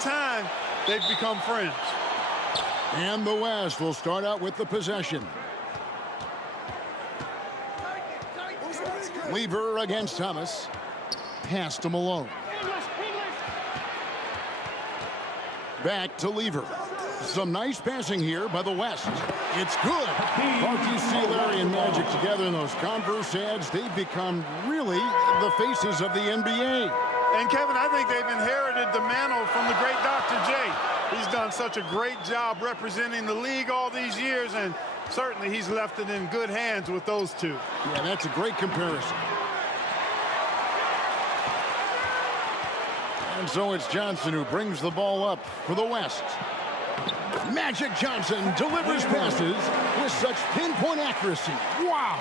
time, they've become friends. And the West will start out with the possession. Lever against Thomas. Pass to Malone. Back to Lever. Some nice passing here by the West. It's good. Both you see Larry and Magic together in those Converse ads. They've become really the faces of the NBA. And Kevin, I think they've inherited the mantle from the great Dr. J. He's done such a great job representing the league all these years, and certainly he's left it in good hands with those two. Yeah, that's a great comparison. And so it's Johnson who brings the ball up for the West. Magic Johnson delivers passes with such pinpoint accuracy. Wow.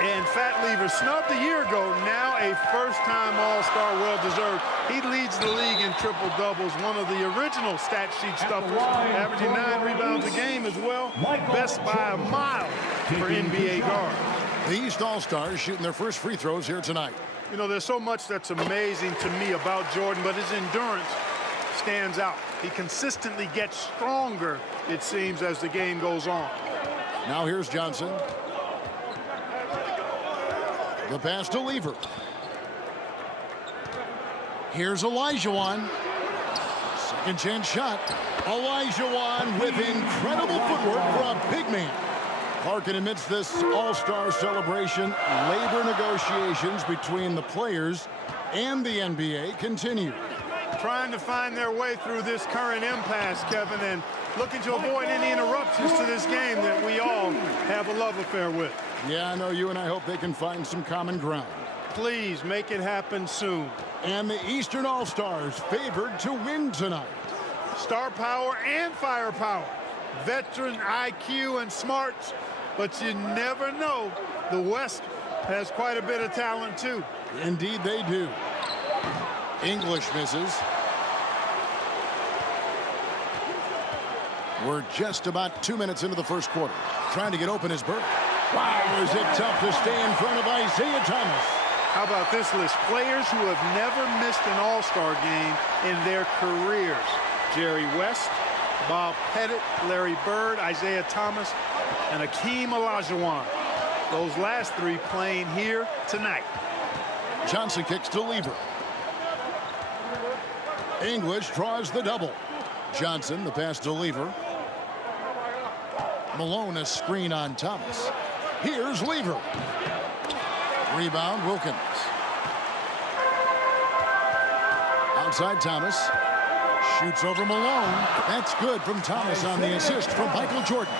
And Fat Lever, snubbed a year ago, now a first-time All-Star, well-deserved. He leads the league in triple-doubles, one of the original stat sheet stuffers, averaging 9 rebounds a game as well. Best by a mile for NBA guard. The East All-Stars shooting their first free throws here tonight. You know, there's so much that's amazing to me about Jordan, but his endurance stands out. He consistently gets stronger, it seems, as the game goes on. Now here's Johnson. The pass to Lever. Here's Olajuwon. Second chance shot. Olajuwon with incredible footwork for a big man. Larkin, amidst this all-star celebration, labor negotiations between the players and the NBA continue. Trying to find their way through this current impasse, Kevin, and looking to avoid any interruptions to this game that we all have a love affair with. Yeah, I know you and I hope they can find some common ground. Please make it happen soon. And the Eastern All-Stars favored to win tonight. Star power and firepower. Veteran IQ and smarts, but you never know. The West has quite a bit of talent, too. Indeed, they do. English misses. We're just about 2 minutes into the first quarter. Trying to get open is Bird. Wow, is it tough to stay in front of Isaiah Thomas. How about this list? Players who have never missed an All-Star game in their careers. Jerry West, Bob Pettit, Larry Bird, Isaiah Thomas, and Hakeem Olajuwon. Those last three playing here tonight. Johnson kicks to Lever. English draws the double. Johnson, the pass to Lever. Malone, a screen on Thomas. Here's Lever. Rebound, Wilkins. Outside Thomas. Shoots over Malone. That's good from Thomas on the assist from Michael Jordan.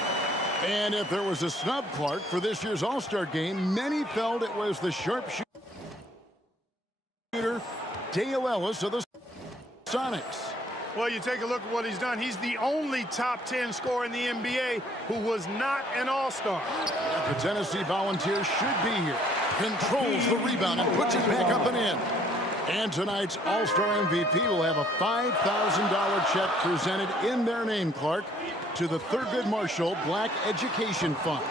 And if there was a snub, Clark, for this year's All-Star game, many felt it was the sharpshooter Dale Ellis of the Sonics. Well, you take a look at what he's done. He's the only top 10 scorer in the NBA who was not an All-Star. The Tennessee Volunteers should be here. Controls the rebound and puts it back up and in. And tonight's All-Star MVP will have a $5,000 check presented in their name, Clark, to the Thurgood Marshall Black Education Fund.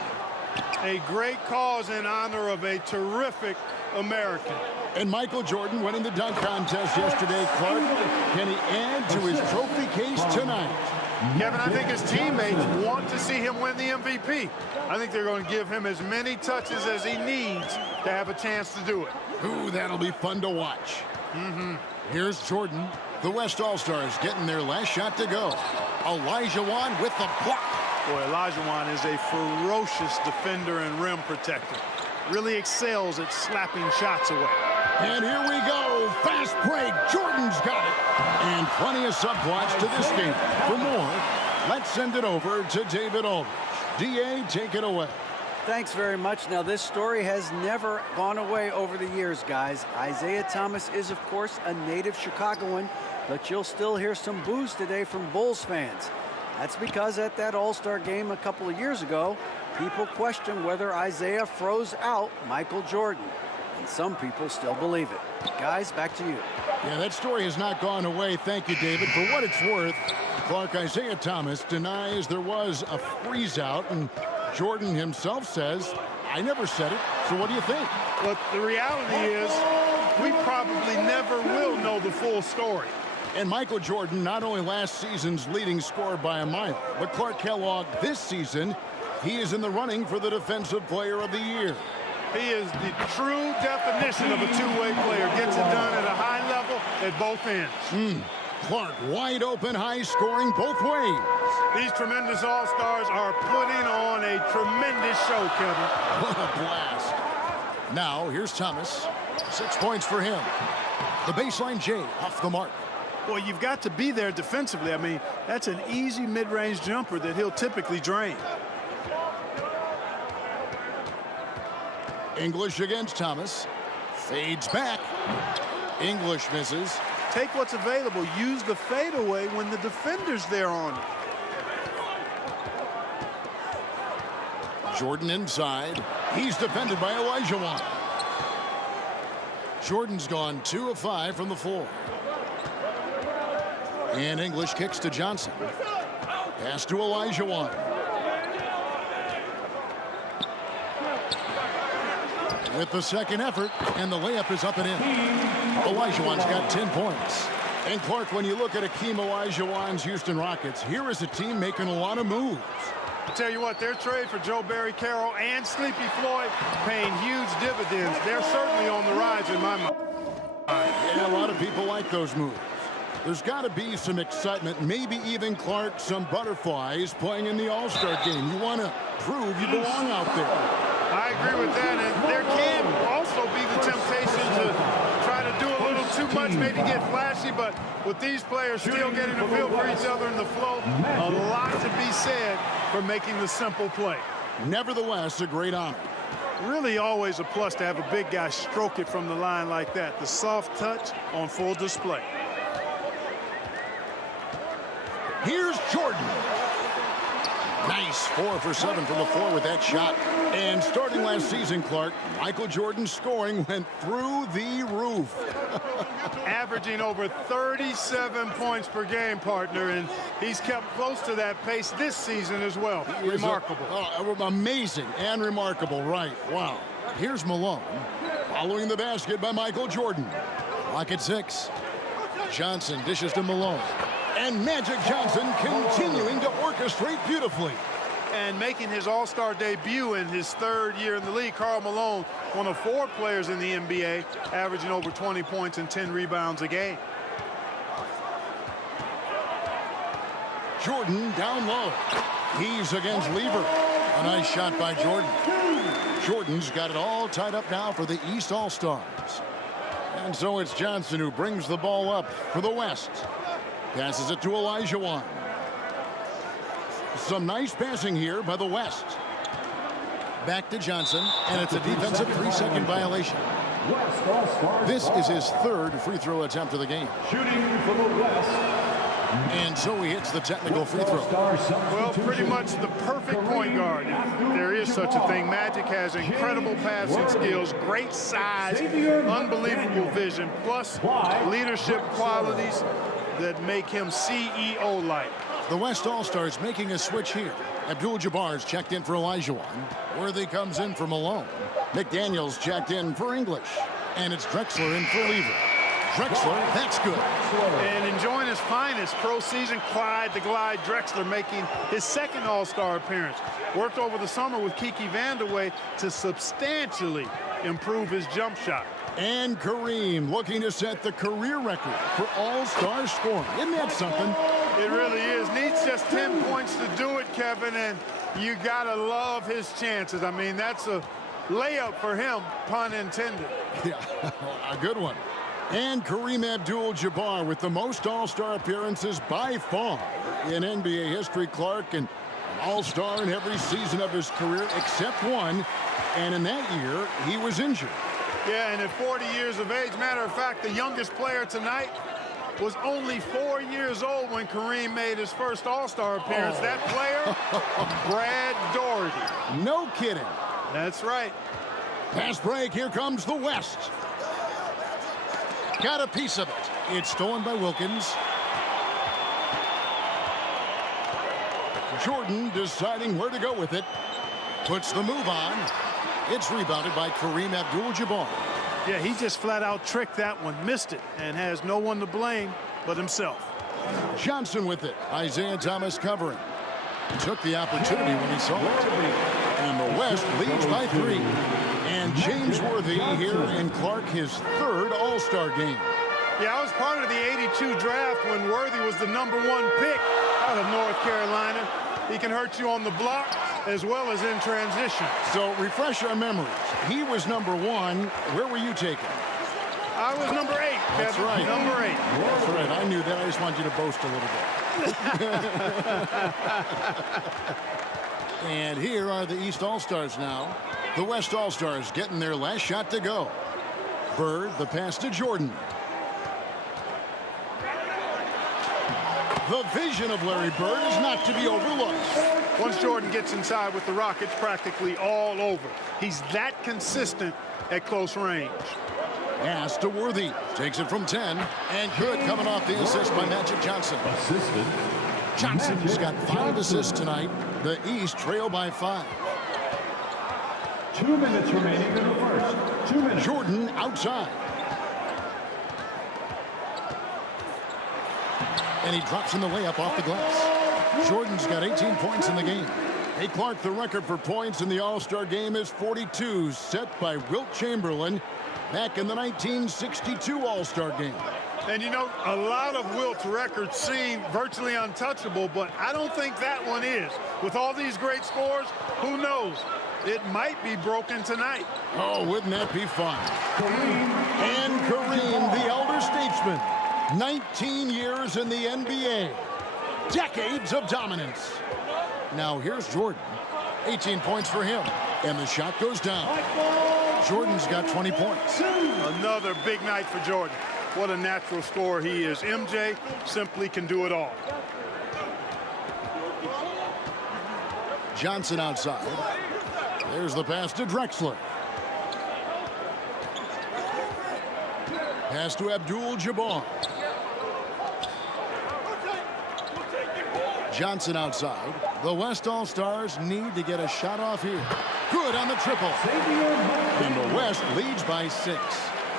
A great cause in honor of a terrific American. And Michael Jordan winning the dunk contest yesterday, Clark. Can he add to his trophy case tonight? Kevin, I think his teammates want to see him win the MVP. I think they're going to give him as many touches as he needs to have a chance to do it. Ooh, that'll be fun to watch. Here's Jordan. The West All-Stars getting their last shot to go. Olajuwon with the block. Boy, Olajuwon is a ferocious defender and rim protector. Really excels at slapping shots away. And here we go. Fast break. Jordan's got it. And plenty of subplots to this game. For more, let's send it over to David Aldridge. DA, take it away. Thanks very much. Now, this story has never gone away over the years, guys. Isaiah Thomas is, of course, a native Chicagoan, but you'll still hear some boos today from Bulls fans. That's because at that All-Star game a couple of years ago, people questioned whether Isaiah froze out Michael Jordan. And some people still believe it. Guys, back to you. Yeah, that story has not gone away. Thank you, David. For what it's worth, Clark, Isaiah Thomas denies there was a freeze-out, and Jordan himself says, I never said it. So what do you think? But the reality is, we probably never will know the full story. And Michael Jordan, not only last season's leading scorer by a mile, but Clark Kellogg this season, he is in the running for the Defensive Player of the Year. He is the true definition of a two-way player. Gets it done at a high level at both ends. Clark wide open, high scoring both ways. These tremendous all-stars are putting on a tremendous show, Kevin. What a blast. Now, here's Thomas. 6 points for him. The baseline J off the mark. Boy, you've got to be there defensively. I mean, that's an easy mid-range jumper that he'll typically drain. English against Thomas. Fades back. English misses. Take what's available. Use the fadeaway when the defender's there on it. Jordan inside. He's defended by Olajuwon. Jordan's gone 2 of 5 from the floor. And English kicks to Johnson. Pass to Olajuwon. With the second effort, and the layup is up and in. Olajuwon's got 10 points. And Clark, when you look at Akeem Olajuwon's Houston Rockets, here is a team making a lot of moves. I tell you what, their trade for Joe Barry Carroll and Sleepy Floyd paying huge dividends. They're certainly on the rise in my mind. Yeah, a lot of people like those moves. There's got to be some excitement, maybe even, Clark, some butterflies playing in the All-Star game. You want to prove you belong out there. I agree with that, and there can also be the temptation to try to do a little too much, maybe get flashy, but with these players still getting a feel for each other in the flow, a lot to be said for making the simple play. Nevertheless, a great honor. Really always a plus to have a big guy stroke it from the line like that. The soft touch on full display. Here's Jordan. Nice 4 for 7 from the floor with that shot. And starting last season, Clark, Michael Jordan's scoring went through the roof. Averaging over 37 points per game, partner, and he's kept close to that pace this season as well. Remarkable. Amazing and remarkable, right. Wow. Here's Malone. Following the basket by Michael Jordan. Clock at 6. Johnson dishes to Malone. And Magic Johnson continuing to orchestrate beautifully. And making his All-Star debut in his third year in the league, Karl Malone, one of 4 players in the NBA, averaging over 20 points and 10 rebounds a game. Jordan down low. He's against Lever. A nice shot by Jordan. Jordan's got it all tied up now for the East All-Stars. And so it's Johnson who brings the ball up for the West. Passes it to Olajuwon. Some nice passing here by the West. Back to Johnson, and it's a defensive 3-second violation. This is his 3rd free throw attempt of the game. Shooting for the West. And so he hits the technical free throw. Well, pretty much the perfect point guard, if there is such a thing. Magic has incredible passing skills, great size, unbelievable vision, plus leadership qualities that make him CEO-like. The West All-Stars making a switch here. Abdul-Jabbar's checked in for Olajuwon. Worthy comes in for Malone. McDaniels checked in for English. And it's Drexler in for Lever. Drexler, that's good. And enjoying his finest pro season, Clyde the Glide Drexler making his 2nd All-Star appearance. Worked over the summer with Kiki Vandeweghe to substantially improve his jump shot. And Kareem looking to set the career record for All-Star scoring. Isn't that something? It really is. Needs just 10 points to do it, Kevin, and you gotta love his chances. I mean, that's a layup for him, pun intended. Yeah, a good one. And Kareem Abdul-Jabbar with the most All-Star appearances by far in NBA history, Clark, and an All-Star in every season of his career except one. And in that year, he was injured. Yeah, and at 40 years of age, matter of fact, the youngest player tonight was only 4 years old when Kareem made his first All-Star appearance. That player, Brad Daugherty. No kidding. That's right. Pass break, here comes the West. Got a piece of it. It's stolen by Wilkins. Jordan deciding where to go with it. Puts the move on. It's rebounded by Kareem Abdul-Jabbar. Yeah, he just flat out tricked that one, missed it, and has no one to blame but himself. Johnson with it. Isaiah Thomas covering. Took the opportunity when he saw it. And the West leads by 3. And James Worthy here in Clark, his 3rd All-Star game. Yeah, I was part of the '82 draft when Worthy was the #1 pick out of North Carolina. He can hurt you on the block as well as in transition. So refresh our memories. He was #1. Where were you taken? I was number 8, Kevin. That's right. Number 8. That's right. I knew that. I just wanted you to boast a little bit. And here are the East All-Stars now. The West All-Stars getting their last shot to go. Bird, the pass to Jordan. The vision of Larry Bird is not to be overlooked. Once Jordan gets inside with the rock, it's practically all over. He's that consistent at close range. Pass to Worthy. Takes it from 10. And good coming off the assist by Magic Johnson. Johnson's got 5 assists tonight. The East trail by 5. 2 minutes remaining in the first. 2 minutes. Jordan outside. And he drops in the layup off the glass. Jordan's got 18 points in the game. Hey, Clark, the record for points in the All-Star game is 42, set by Wilt Chamberlain back in the 1962 All-Star game. And you know, a lot of Wilt's records seem virtually untouchable, but I don't think that one is. With all these great scores, who knows? It might be broken tonight. Oh, wouldn't that be fun? And Kareem, the elder statesman. 19 years in the NBA. Decades of dominance. Now here's Jordan. 18 points for him. And the shot goes down. Jordan's got 20 points. Another big night for Jordan. What a natural scorer he is. MJ simply can do it all. Johnson outside. There's the pass to Drexler. Pass to Abdul-Jabbar. Johnson outside. The West All-Stars need to get a shot off here. Good on the triple. And the West leads by 6.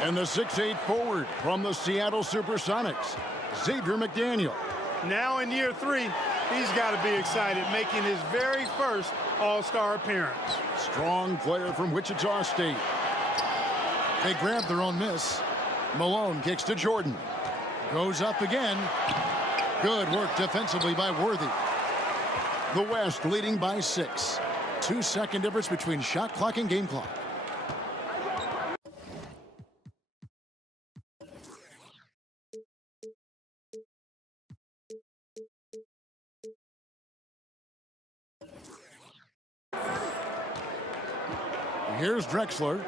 And the 6'8" forward from the Seattle Supersonics, Xavier McDaniel. Now in year 3, he's got to be excited, making his very first All-Star appearance. Strong player from Wichita State. They grab their own miss. Malone kicks to Jordan. Goes up again. Good work defensively by Worthy. The West leading by 6. 2-second difference between shot clock and game clock. Here's Drexler.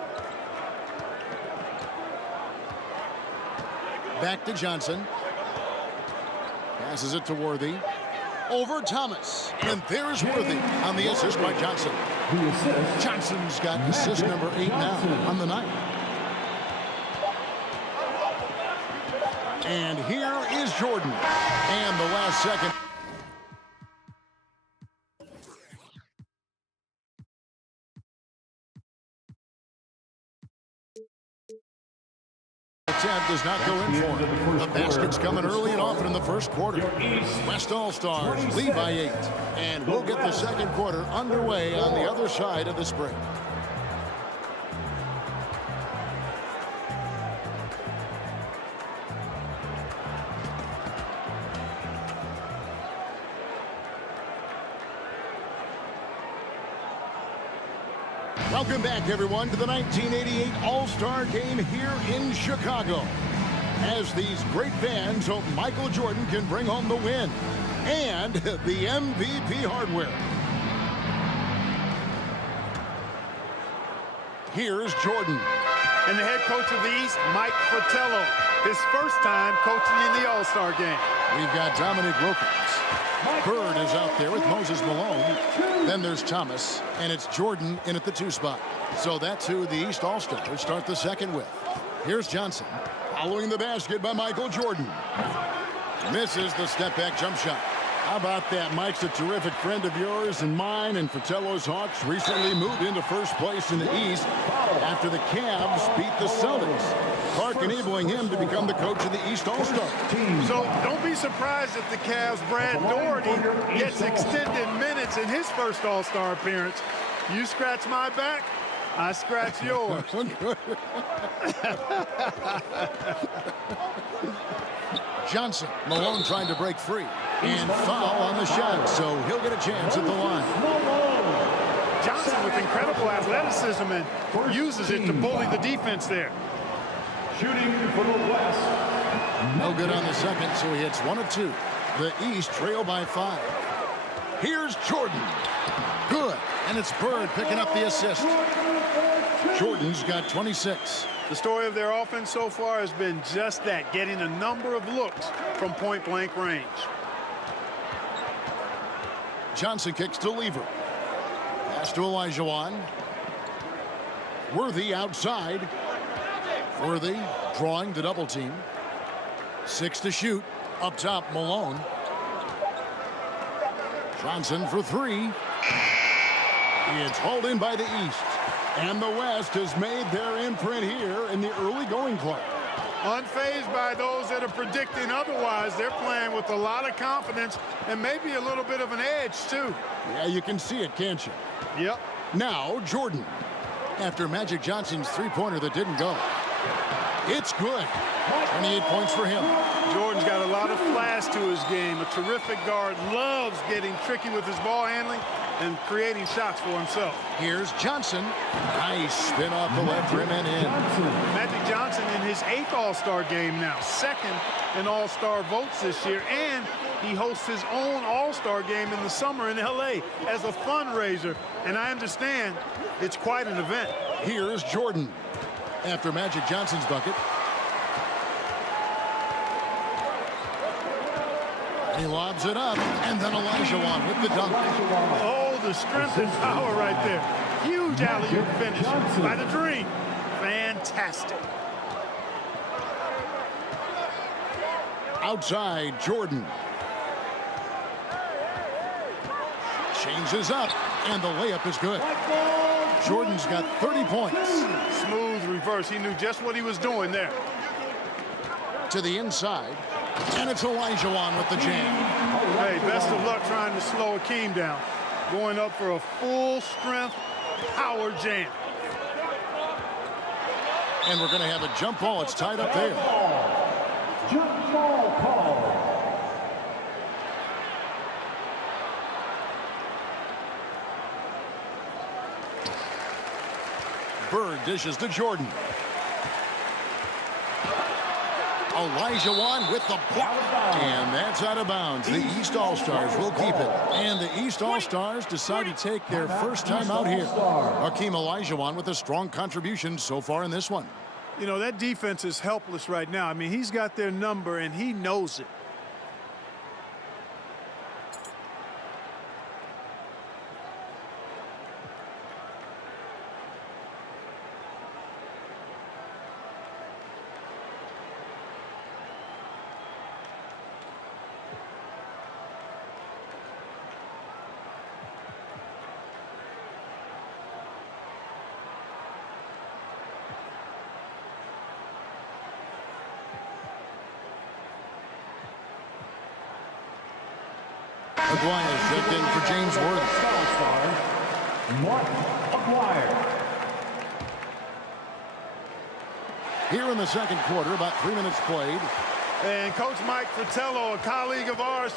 Back to Johnson. Passes it to Worthy. Over Thomas. And there's Worthy on the assist by Johnson. Johnson's got assist number 8 now on the night. And here is Jordan. And the last second. Attempt does not go in for it. The basket's coming early and often in the first quarter. West All-Stars lead by 8. And we'll get the second quarter underway on the other side of this break. Welcome back, everyone, to the 1988 All-Star Game here in Chicago. As these great fans hope Michael Jordan can bring home the win and the MVP hardware. Here's Jordan. And the head coach of the East, Mike Fratello. His first time coaching in the All-Star Game. We've got Dominic Wilkins. Bird is out there with Moses Malone. Then there's Thomas, and it's Jordan in at the 2 spot. So that's who the East All-Stars start the second with. Here's Johnson, following the basket by Michael Jordan. Misses the step-back jump shot. How about that? Mike's a terrific friend of yours and mine, and Fratello's Hawks recently moved into first place in the East after the Cavs beat the Celtics. Clark enabling him to become the coach of the East All-Star. So don't be surprised if the Cavs' Brad Doherty gets extended minutes in his first All-Star appearance. You scratch my back, I scratch yours. Johnson, Malone trying to break free. And foul on the shot, so he'll get a chance at the line. Johnson with incredible athleticism and uses it to bully the defense there. Shooting for the West. No good on the second, so he hits 1 of 2. The East trail by 5. Here's Jordan. Good. And it's Bird picking up the assist. Jordan's got 26. The story of their offense so far has been just that, getting a number of looks from point-blank range. Johnson kicks to Lever. Pass to Olajuwon. Worthy outside. Worthy drawing the double team. 6 to shoot. Up top, Malone. Johnson for 3. It's hauled in by the East. And the West has made their imprint here in the early going clock. Unfazed by those that are predicting otherwise. They're playing with a lot of confidence and maybe a little bit of an edge, too. Yeah, you can see it, can't you? Yep. Now, Jordan. After Magic Johnson's three-pointer that didn't go. It's good. 28 points for him. Jordan's got a lot of flash to his game. A terrific guard. Loves getting tricky with his ball handling and creating shots for himself. Here's Johnson. Nice spin off the left rim and in. Magic Johnson in his 8th All-Star game now. 2nd in All-Star votes this year. And he hosts his own All-Star game in the summer in L.A. as a fundraiser. And I understand it's quite an event. Here's Jordan. After Magic Johnson's bucket. He lobs it up, and then Olajuwon with the dunk. Oh, the strength and power right there. Huge alley-oop finish by the Dream. Fantastic. Outside, Jordan. Changes up, and the layup is good. Jordan's got 30 points. Smooth reverse. He knew just what he was doing there. To the inside. And it's Olajuwon with the jam. Hey, best of luck trying to slow Akeem down. Going up for a full-strength power jam. And we're going to have a jump ball. It's tied up there. Jump ball call. Bird dishes to Jordan. Olajuwon with the block. And that's out of bounds. The East All-Stars will keep it. And the East All-Stars decide to take their first time out here. Hakeem Olajuwon with a strong contribution so far in this one. You know, that defense is helpless right now. I mean, he's got their number, and he knows it. Aguirre checked in for James Worthy. Mark Aguirre. Here in the second quarter, about 3 minutes played. And Coach Mike Fratello, a colleague of ours,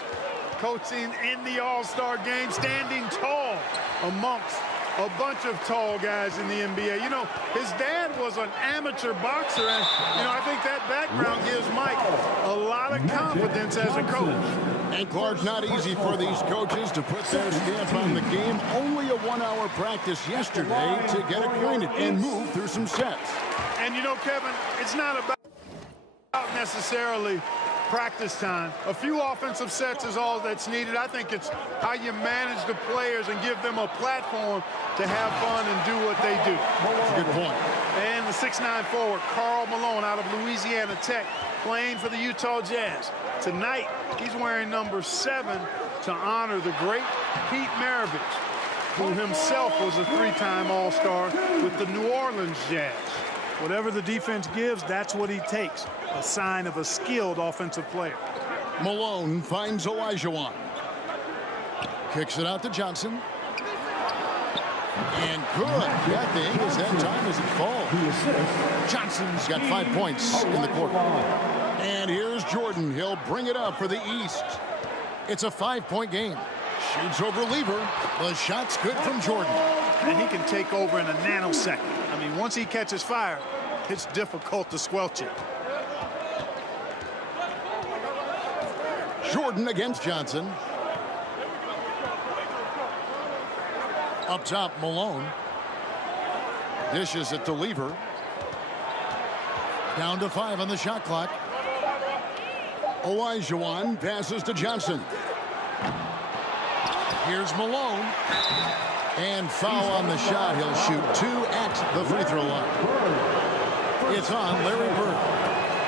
coaching in the All-Star game, standing tall amongst a bunch of tall guys in the NBA. You know, his dad was an amateur boxer, and, you know, I think that background gives Mike a lot of confidence as a coach. And Clark, not easy for these coaches to put their stamp on the game. Only a 1-hour practice yesterday to get acquainted and move through some sets. And, you know, Kevin, it's not about necessarily practice time. A few offensive sets is all that's needed. I think it's how you manage the players and give them a platform to have fun and do what they do. That's a good point. And the 6'9" forward, Karl Malone out of Louisiana Tech, playing for the Utah Jazz. Tonight, he's wearing number 7 to honor the great Pete Maravich, who himself was a three-time All-Star with the New Orleans Jazz. Whatever the defense gives, that's what he takes. A sign of a skilled offensive player. Malone finds Olajuwon. Kicks it out to Johnson. And good. That thing is that time as it falls. Johnson's got 5 points in the quarter. And here's Jordan. He'll bring it up for the East. It's a 5-point game. Shoots over Lever. The shot's good from Jordan. And he can take over in a nanosecond. I mean, once he catches fire, it's difficult to squelch it. Jordan against Johnson. Up top, Malone. Dishes it to Lever. Down to 5 on the shot clock. Olajuwon passes to Johnson. Here's Malone. And foul on the shot. He'll shoot 2 at the free throw line. It's on Larry Bird.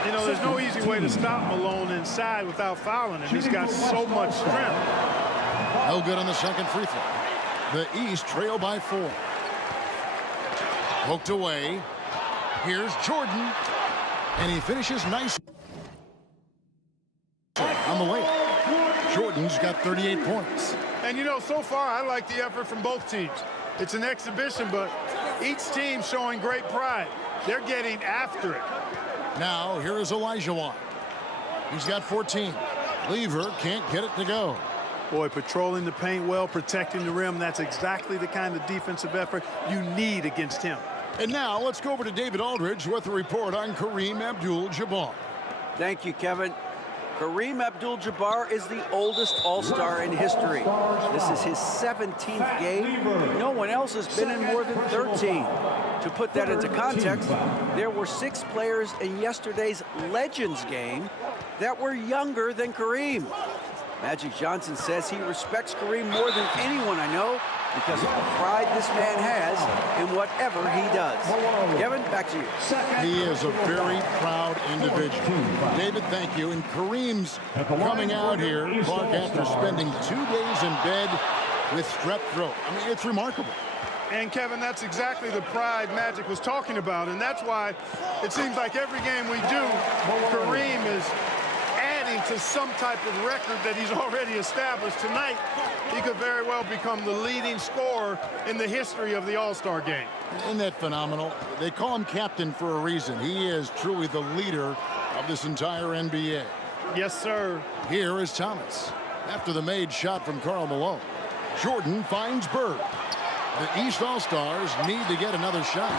You know, there's no easy way to stop Malone inside without fouling him. He's got so much strength. No good on the second free throw. The East trail by 4. Poked away. Here's Jordan. And he finishes nice on the way. Jordan's got 38 points. And, you know, so far, I like the effort from both teams. It's an exhibition, but each team showing great pride. They're getting after it. Now, here is Olajuwon. He's got 14. Lever can't get it to go. Boy, patrolling the paint well, protecting the rim, that's exactly the kind of defensive effort you need against him. And now, let's go over to David Aldridge with a report on Kareem Abdul-Jabbar. Thank you, Kevin. Kareem Abdul-Jabbar is the oldest All-Star in history. This is his 17th game. No one else has been in more than 13. To put that into context, there were 6 players in yesterday's Legends game that were younger than Kareem. Magic Johnson says he respects Kareem more than anyone I know because of the pride this man has in whatever he does. Kevin, back to you. He is a very proud individual. David, thank you. And Kareem's coming out here, Clark, after spending 2 days in bed with strep throat. I mean, it's remarkable. And, Kevin, that's exactly the pride Magic was talking about. And that's why it seems like every game we do, Kareem is adding to some type of record that he's already established. Tonight, he could very well become the leading scorer in the history of the All-Star game. Isn't that phenomenal? They call him captain for a reason. He is truly the leader of this entire NBA. Yes, sir. Here is Thomas. After the made shot from Karl Malone, Jordan finds Bird. The East All-Stars need to get another shot.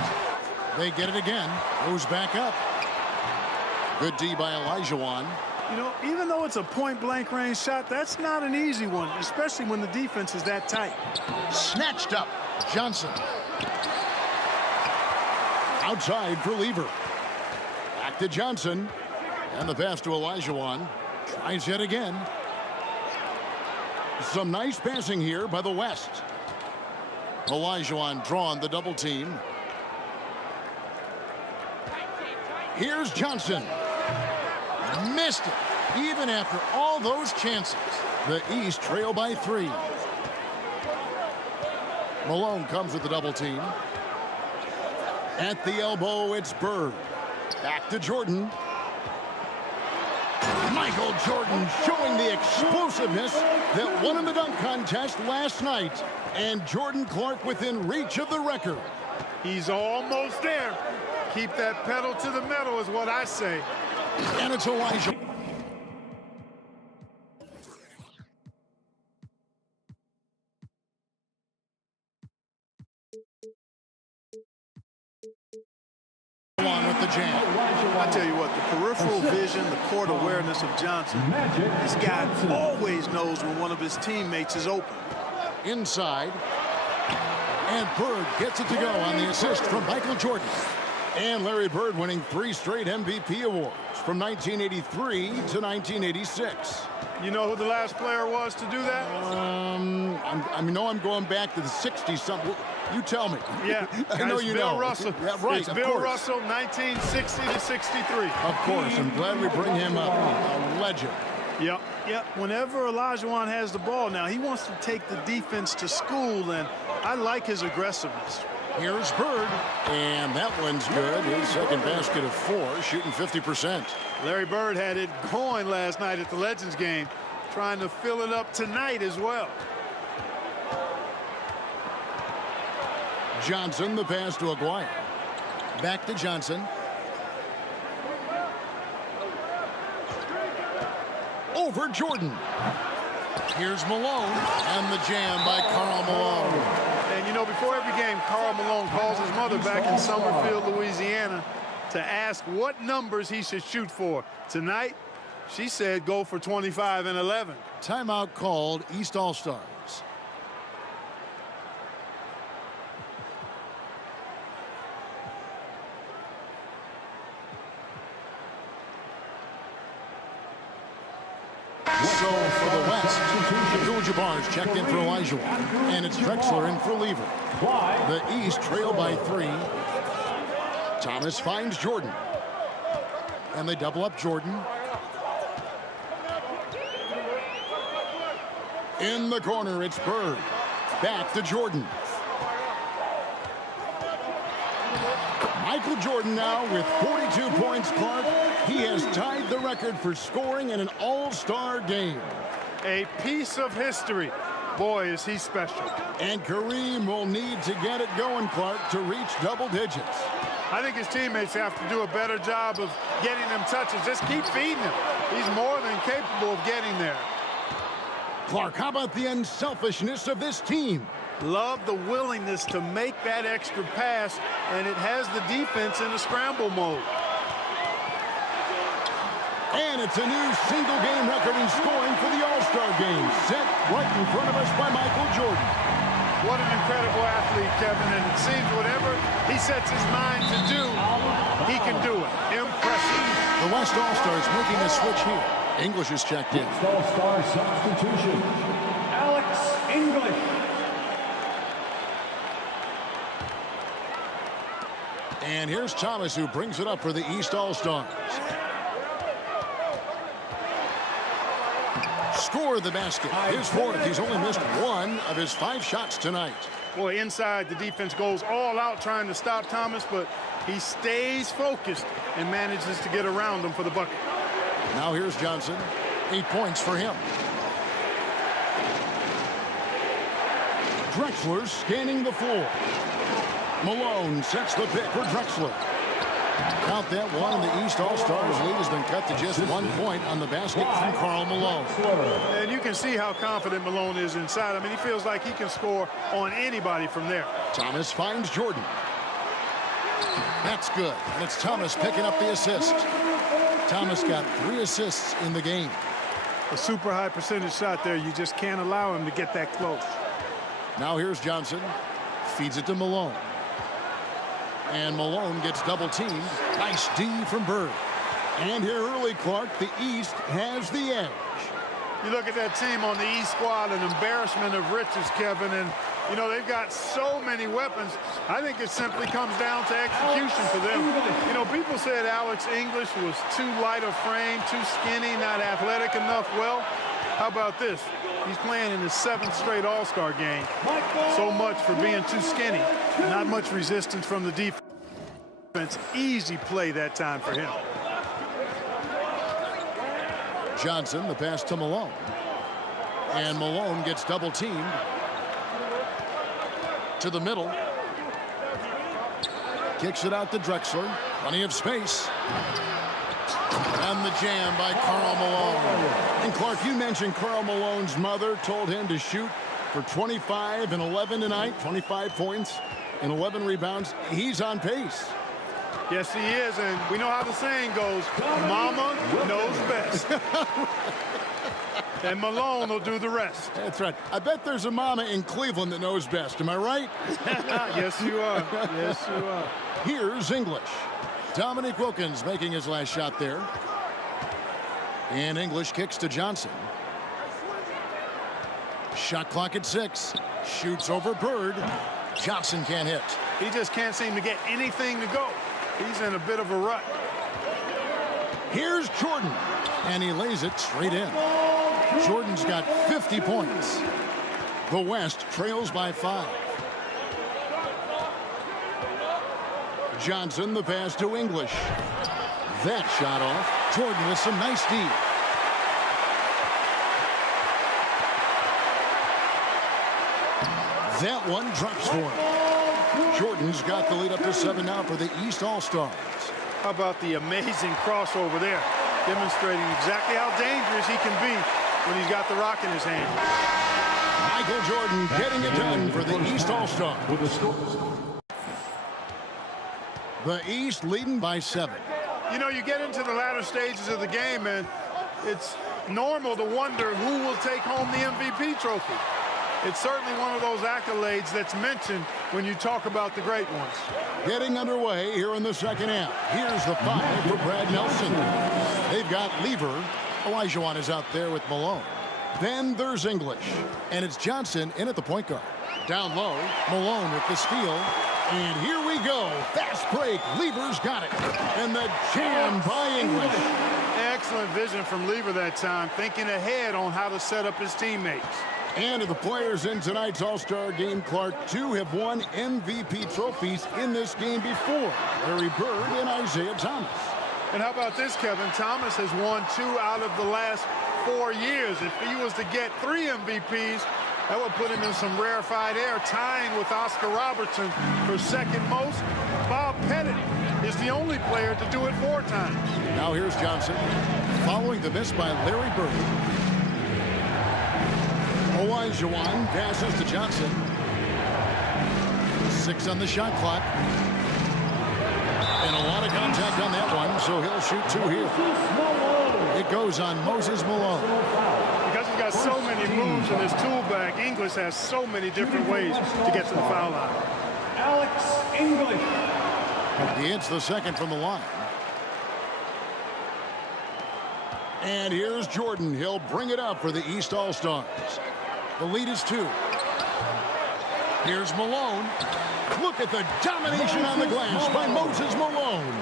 They get it again. Goes back up. Good D by Olajuwon. You know, even though it's a point-blank range shot, that's not an easy one, especially when the defense is that tight. Snatched up. Johnson. Outside for Lever. Back to Johnson. And the pass to Olajuwon. Tries yet again. Some nice passing here by the West. Olajuwon drawn the double team. Here's Johnson. Missed it. Even after all those chances. The East trail by 3. Malone comes with the double team. At the elbow, it's Bird. Back to Jordan. Michael Jordan showing the explosiveness that won in the dunk contest last night. And Jordan Clark within reach of the record. He's almost there. Keep that pedal to the metal is what I say. And it's Elijah. On with the jam. I tell you what, the peripheral vision, the court awareness of Johnson, this guy always knows when one of his teammates is open. Inside. And Bird gets it to go on the assist from Michael Jordan. And Larry Bird winning 3 straight MVP awards from 1983 to 1986. You know who the last player was to do that? I'm going back to the 60-something. You tell me. Yeah, I know you Bill know. Russell. Yeah, right, it's of Bill course. Russell, 1960 to 63. Of course. I'm glad we bring him up. A legend. Yep. Whenever Olajuwon has the ball now, he wants to take the defense to school, and I like his aggressiveness. Here's Bird, and that one's good. His second basket of 4, shooting 50%. Larry Bird had it going last night at the Legends game, trying to fill it up tonight as well. Johnson, the pass to Aguirre. Back to Johnson. Over Jordan. Here's Malone, and the jam by Karl Malone. And you know, before every game, Karl Malone calls his mother back in Summerfield, Louisiana, to ask what numbers he should shoot for. Tonight, she said go for 25 and 11. Timeout called, East All-Stars. So for the West, Abdul-Jabbar's checked in for Olajuwon, and it's Drexler in for Lever. The East trail by 3. Thomas finds Jordan, and they double up Jordan. In the corner, it's Bird. Back to Jordan. Michael Jordan now with 42 points, Clark. He has tied the record for scoring in an all-star game. A piece of history. Boy, is he special. And Kareem will need to get it going, Clark, to reach double digits. I think his teammates have to do a better job of getting them touches. Just keep feeding him. He's more than capable of getting there. Clark, how about the unselfishness of this team? Love the willingness to make that extra pass, and it has the defense in a scramble mode. And it's a new single-game record in scoring for the All-Star game, set right in front of us by Michael Jordan. What an incredible athlete, Kevin, and it seems whatever he sets his mind to do, he can do it. Impressive. The West All-Stars making a switch here. English is checked in. All-Star substitution, Alex English. And here's Thomas, who brings it up for the East All-Stars. Score the basket. His 4th. He's only missed 1 of his 5 shots tonight. Boy, inside, the defense goes all out trying to stop Thomas, but he stays focused and manages to get around him for the bucket. Now here's Johnson. 8 points for him. Drexler scanning the floor. Malone sets the pick for Drexler. Count that one, and the East All-Stars lead has been cut to just 1 point on the basket from Karl Malone. And you can see how confident Malone is inside. I mean, he feels like he can score on anybody from there. Thomas finds Jordan. That's good, and it's Thomas picking up the assist. Thomas got 3 assists in the game. A super high percentage shot there. You just can't allow him to get that close. Now here's Johnson. Feeds it to Malone. And Malone gets double-teamed. Nice D from Bird. And here early, Clark, the East has the edge. You look at that team on the East squad, an embarrassment of riches, Kevin. And, you know, they've got so many weapons. I think it simply comes down to execution for them. You know, people said Alex English was too light of frame, too skinny, not athletic enough. Well, how about this? He's playing in his 7th straight All-Star game. So much for being too skinny. Not much resistance from the defense. Easy play that time for him. Johnson, the pass to Malone. And Malone gets double-teamed. To the middle. Kicks it out to Drexler. Plenty of space. And the jam by Karl Malone. And Clark, you mentioned Karl Malone's mother told him to shoot for 25 and 11 tonight. 25 points and 11 rebounds. He's on pace. Yes, he is, and we know how the saying goes, Mama knows best. And Malone will do the rest. That's right. I bet there's a mama in Cleveland that knows best. Am I right? Yes, you are. Yes, you are. Here's English. Dominique Wilkins making his last shot there. And English kicks to Johnson. Shot clock at 6. Shoots over Bird. Johnson can't hit. He just can't seem to get anything to go. He's in a bit of a rut. Here's Jordan. And he lays it straight in. Jordan's got 50 points. The West trails by 5. Johnson, the pass to English. That shot off. Jordan with some nice D. That one drops for him. Jordan's got the lead up to 7 now for the East All-Stars. How about the amazing crossover there, demonstrating exactly how dangerous he can be when he's got the rock in his hand. Michael Jordan getting it done for the East All-Stars. The East leading by 7. You know, you get into the latter stages of the game, and it's normal to wonder who will take home the MVP trophy. It's certainly one of those accolades that's mentioned when you talk about the great ones. Getting underway here in the second half. Here's the 5 for Brad Nelson. They've got Lever. Olajuwon is out there with Malone. Then there's English. And it's Johnson in at the point guard. Down low, Malone with the steal. And here we go. Fast break. Lever's got it. And the jam by English. Excellent vision from Lever that time, thinking ahead on how to set up his teammates. And of the players in tonight's All-Star game, Clark, 2 have won MVP trophies in this game before. Larry Bird and Isaiah Thomas. And how about this, Kevin? Thomas has won 2 out of the last 4 years. If he was to get 3 MVPs, that would put him in some rarefied air, tying with Oscar Robertson for second most. Bob Pettit is the only player to do it 4 times. Now here's Johnson, following the miss by Larry Bird. Olajuwon passes to Johnson. 6 on the shot clock. And a lot of contact on that one, so he'll shoot 2 here. It goes on Moses Malone. Because he's got so many moves in his tool bag, English has so many different ways to get to the foul line. Alex English. He hits the second from the line. And here's Jordan. He'll bring it up for the East All-Stars. The lead is 2. Here's Malone. Look at the domination on the glass by Moses Malone.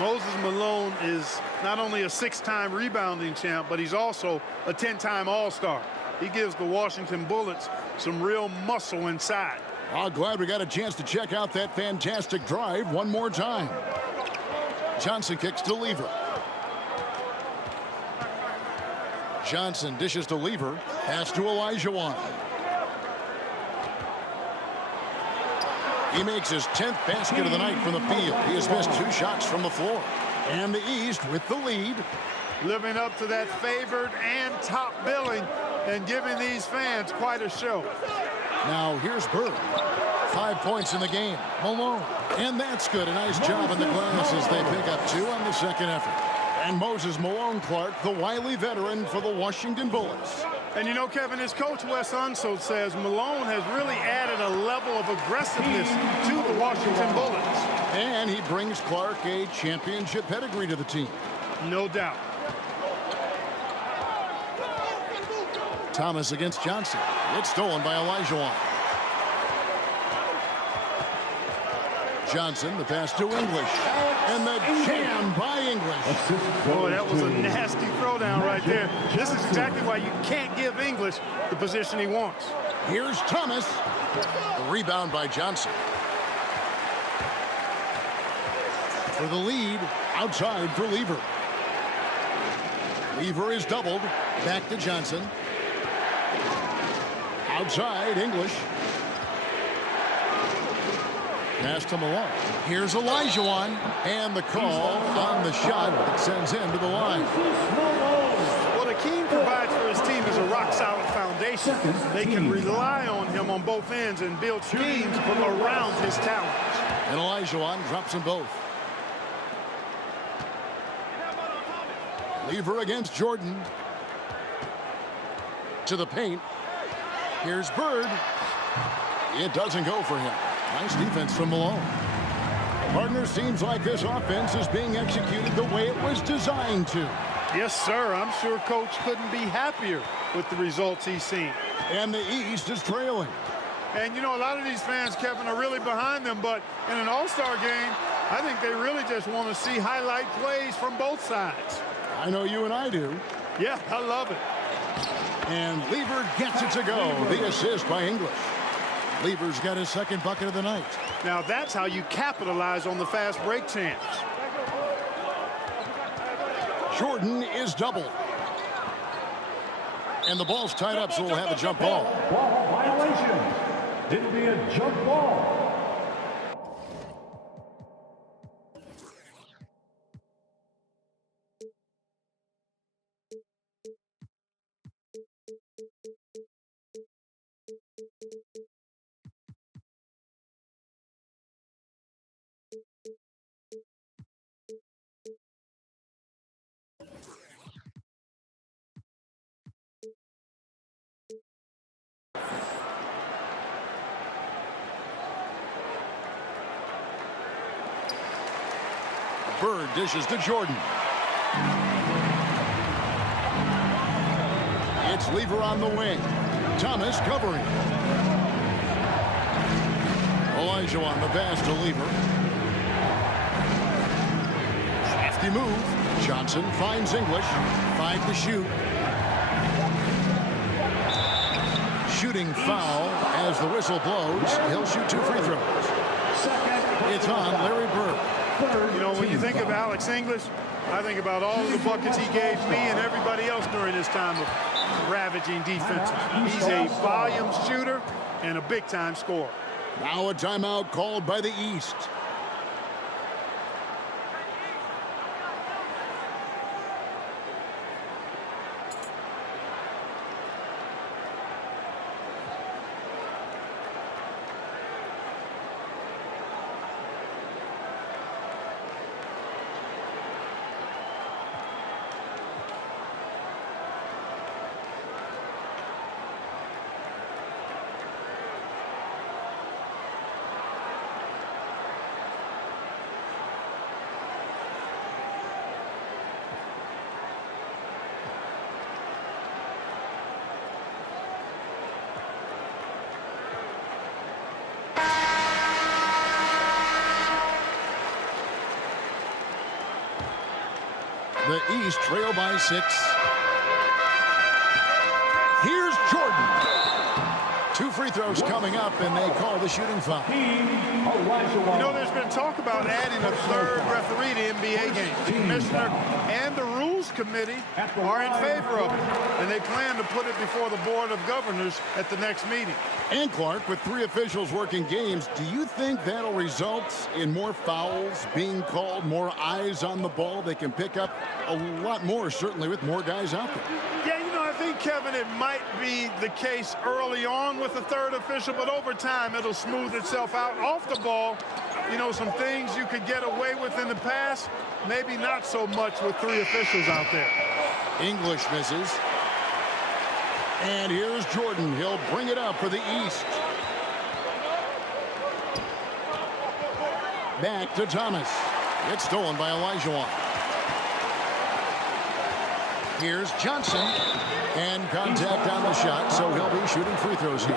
Moses Malone is not only a 6-time rebounding champ, but he's also a 10-time All-Star. He gives the Washington Bullets some real muscle inside. I'm glad we got a chance to check out that fantastic drive one more time. Johnson kicks to Lever. Johnson dishes to Lever. Pass to Olajuwon. He makes his 10th basket of the night from the field. He has missed 2 shots from the floor. And the East with the lead. Living up to that favored and top billing and giving these fans quite a show. Now here's Bird. 5 points in the game. Malone. And that's good. A nice job in the glass as they pick up 2 on the second effort. And Moses Malone, Clark, the wily veteran for the Washington Bullets. And you know, Kevin, his coach Wes Unseld says Malone has really added a level of aggressiveness to the Washington Bullets. And he brings Clark a championship pedigree to the team. No doubt. Thomas against Johnson. It's stolen by Olajuwon. Johnson, the pass to English. And the jam by English. Boy, that was a nasty throwdown right there. This is exactly why you can't give English the position he wants. Here's Thomas. The rebound by Johnson. For the lead, outside for Lever. Lever is doubled. Back to Johnson. Outside, English. Pass to Malone. Here's Olajuwon. And the call on the shot that sends him to the line. What Akeem provides for his team is a rock-solid foundation. They can rely on him on both ends and build schemes around his talents. And Olajuwon drops them both. Lever against Jordan. To the paint. Here's Bird. It doesn't go for him. Nice defense from Malone. Partner, seems like this offense is being executed the way it was designed to. Yes, sir. I'm sure Coach couldn't be happier with the results he's seen. And the East is trailing. And, you know, a lot of these fans, Kevin, are really behind them. But in an All-Star game, I think they really just want to see highlight plays from both sides. I know you and I do. Yeah, I love it. And Lever gets it to go. The assist by English. Lever's got his second bucket of the night. Now that's how you capitalize on the fast break chance. Jordan is doubled. And the ball's tied up, so we'll have a jump ball. Ball violation. Didn't be a jump ball. Bird dishes to Jordan. It's Lever on the wing. Thomas covering. Elijah on the pass to Lever. Crafty move. Johnson finds English. 5 to shoot. Shooting foul as the whistle blows. He'll shoot 2 free throws. It's on Larry Bird. You know, when you think of Alex English, I think about all of the buckets he gave me and everybody else during this time of ravaging defenses. He's a volume shooter and a big-time scorer. Now a timeout called by the East. The East trail by 6. Here's Jordan. 2 free throws coming up, and they call the shooting foul. You know, there's been talk about adding a third referee to NBA games. The commissioner and the rules committee are in favor of it, and they plan to put it before the board of governors at the next meeting. And Clark, with 3 officials working games, do you think that'll result in more fouls being called, more eyes on the ball? They can pick up a lot more, certainly with more guys out there. Yeah, you know, I think, Kevin, it might be the case early on with the third official, but over time it'll smooth itself out. Off the ball, you know, some things you could get away with in the past, maybe not so much with 3 officials out there. English misses. And here's Jordan. He'll bring it up for the East. Back to Thomas. It's stolen by Elijah. Here's Johnson. And contact on the shot, so he'll be shooting free throws here.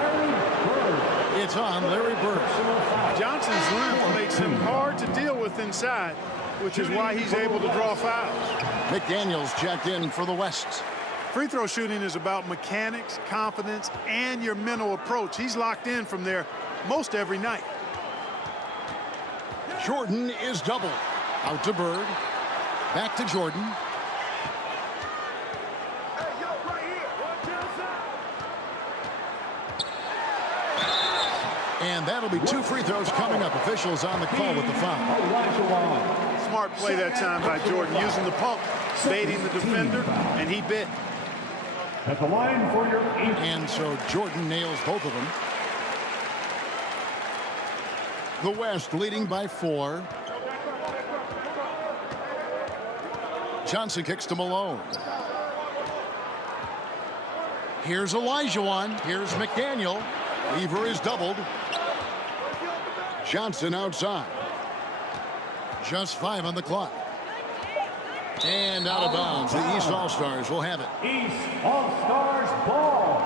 It's on Larry Bird. Johnson's length makes him hard to deal with inside, which is why he's able to draw fouls. McDaniels checked in for the West. Free throw shooting is about mechanics, confidence, and your mental approach. He's locked in from there most every night. Jordan is doubled. Out to Bird. Back to Jordan. And that'll be 2 free throws coming up. Officials on the call with the foul. Smart play that time by Jordan, using the pump, baiting the defender, and he bit. At the line for your 8th. And so Jordan nails both of them. The West leading by 4. Johnson kicks to Malone. Here's Elijah. Here's McDaniel. Lever is doubled. Johnson outside. Just 5 on the clock. And out of bounds. The East All-Stars will have it. East All-Stars ball.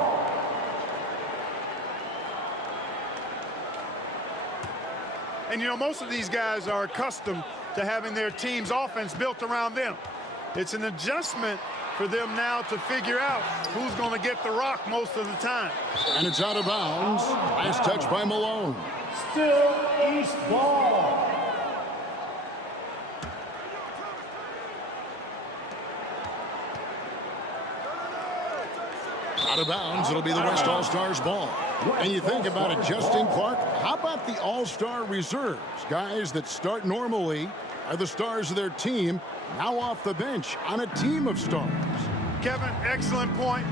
And, you know, most of these guys are accustomed to having their team's offense built around them. It's an adjustment for them now to figure out who's going to get the rock most of the time. And it's out of bounds. Last touch by Malone. Still East ball. Out of bounds, it'll be the West All-Stars ball. And you think about it, Justin Clark, how about the All-Star reserves? Guys that start normally are the stars of their team, now off the bench on a team of stars. Kevin, excellent point.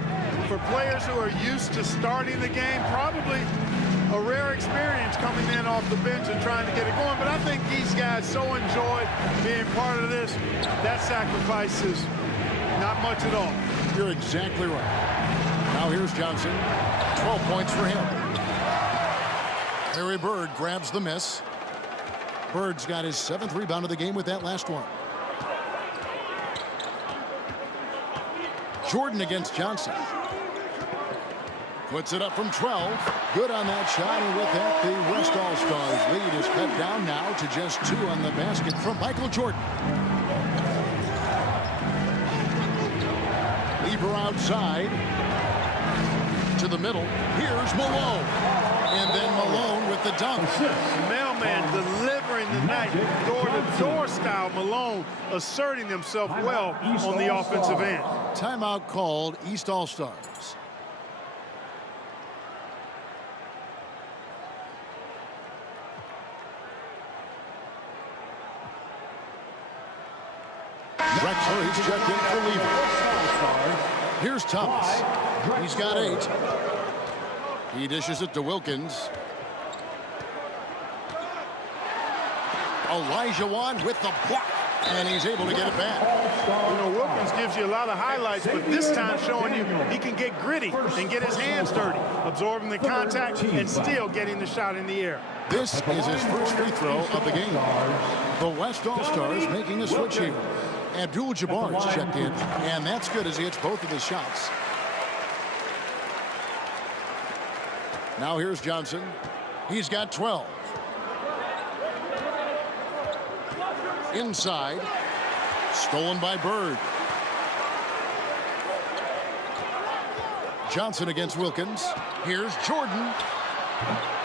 For players who are used to starting the game, probably a rare experience coming in off the bench and trying to get it going. But I think these guys so enjoyed being part of this. That sacrifice is not much at all. You're exactly right. Now here's Johnson. 12 points for him. Larry Bird grabs the miss. Bird's got his 7th rebound of the game with that last one. Jordan against Johnson. Puts it up from 12. Good on that shot, and with that, the West All-Stars lead is cut down now to just 2 on the basket from Michael Jordan. Lever outside. To the middle. Here's Malone. And then Malone with the dunk. Mailman delivering the night. Door-to-door style. Malone asserting himself well on the offensive end. Timeout called, East All-Stars. Drexler, he's checked in for Lever. Here's Thomas. He's got 8. He dishes it to Wilkins. Olajuwon with the block, and he's able to get it back. You know, Wilkins gives you a lot of highlights, but this time showing you he can get gritty and get his hands dirty, absorbing the contact and still getting the shot in the air. This is his first free throw of the game. The West All-Stars making a switch here. Abdul-Jabbar's checked in, and that's good as he hits both of his shots. Now here's Johnson. He's got 12. Inside. Stolen by Bird. Johnson against Wilkins. Here's Jordan.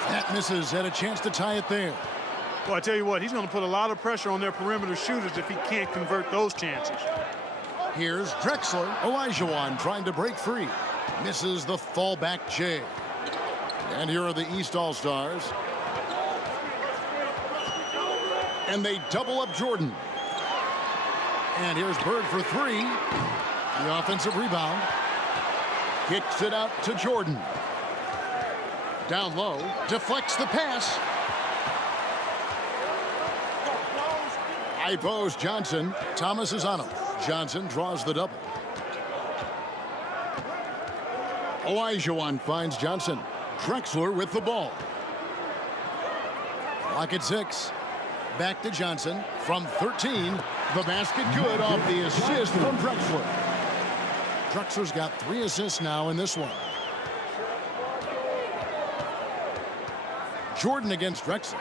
That misses. Had a chance to tie it there. Well, I tell you what, he's going to put a lot of pressure on their perimeter shooters if he can't convert those chances. Here's Drexler. Olajuwon trying to break free. Misses the fallback J. And here are the East All-Stars. And they double up Jordan. And here's Bird for 3. The offensive rebound. Kicks it out to Jordan. Down low. Deflects the pass. High post Johnson. Thomas is on him. Johnson draws the double. Olajuwon finds Johnson. Drexler with the ball. Clock at 6. Back to Johnson from 13. The basket good off the assist from Drexler. Drexler's got 3 assists now in this one. Jordan against Drexler.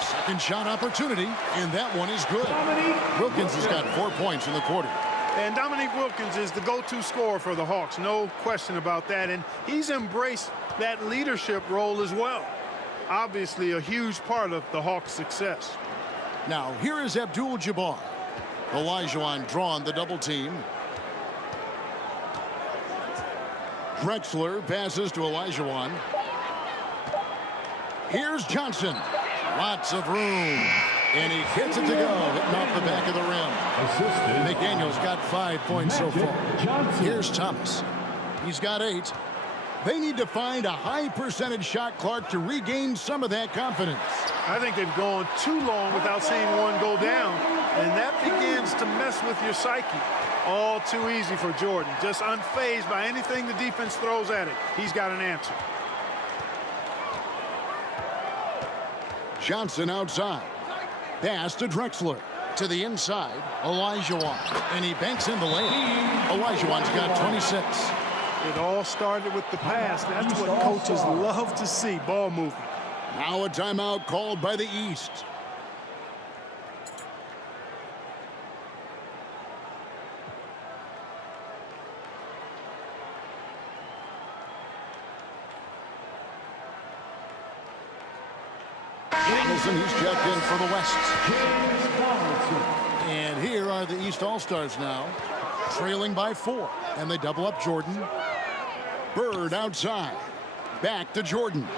Second shot opportunity, and that one is good. Wilkins has got 4 points in the quarter. And Dominique Wilkins is the go-to scorer for the Hawks. No question about that. And he's embraced that leadership role as well. Obviously a huge part of the Hawks' success. Now here is Abdul-Jabbar. Olajuwon drawn the double team. Drexler passes to Olajuwon. Here's Johnson. Lots of room. And he gets it to go, hitting off the back of the rim. McDaniel's got 5 points so far. Here's Thomas. He's got 8. They need to find a high percentage shot, Clark, to regain some of that confidence. I think they've gone too long without seeing one go down, and that begins to mess with your psyche. All too easy for Jordan. Just unfazed by anything the defense throws at it. He's got an answer. Johnson outside. Pass to Drexler. To the inside, Olajuwon. And he banks in the layup. Olajuwon's got 26. It all started with the pass. That's what coaches love to see, ball movement. Now a timeout called by the East. Donaldson, he's checked in for the West. James Donaldson. And here are the East All-Stars now, trailing by 4. And they double up Jordan. Bird outside. Back to Jordan.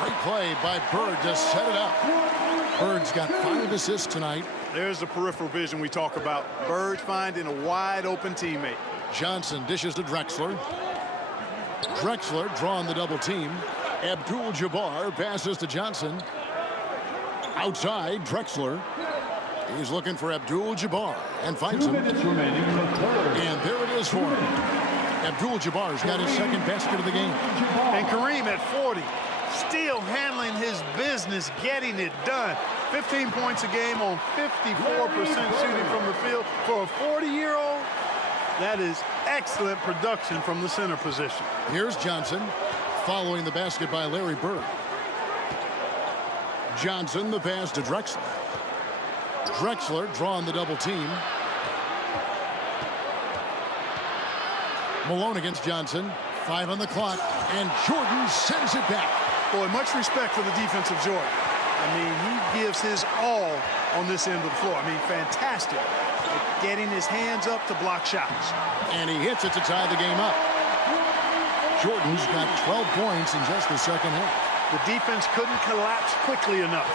Great play by Bird to set it up. Bird's got 5 assists tonight. There's the peripheral vision we talk about. Bird finding a wide open teammate. Johnson dishes to Drexler. Drexler drawing the double team. Abdul-Jabbar passes to Johnson. Outside, Drexler. He's looking for Abdul-Jabbar and finds 2 him. minutes remaining in the third. And there it is for him. Abdul-Jabbar's got his second basket of the game. And Kareem at 40, still handling his business, getting it done. 15 points a game on 54% shooting from the field. For a 40-year-old, that is excellent production from the center position. Here's Johnson following the basket by Larry Bird. Johnson, the pass to Drexler. Drexler drawing the double team. Malone against Johnson. 5 on the clock. And Jordan sends it back. Boy, much respect for the defensive Jordan. I mean, he gives his all on this end of the floor. I mean, fantastic at getting his hands up to block shots. And he hits it to tie the game up. Jordan's got 12 points in just the second half. The defense couldn't collapse quickly enough.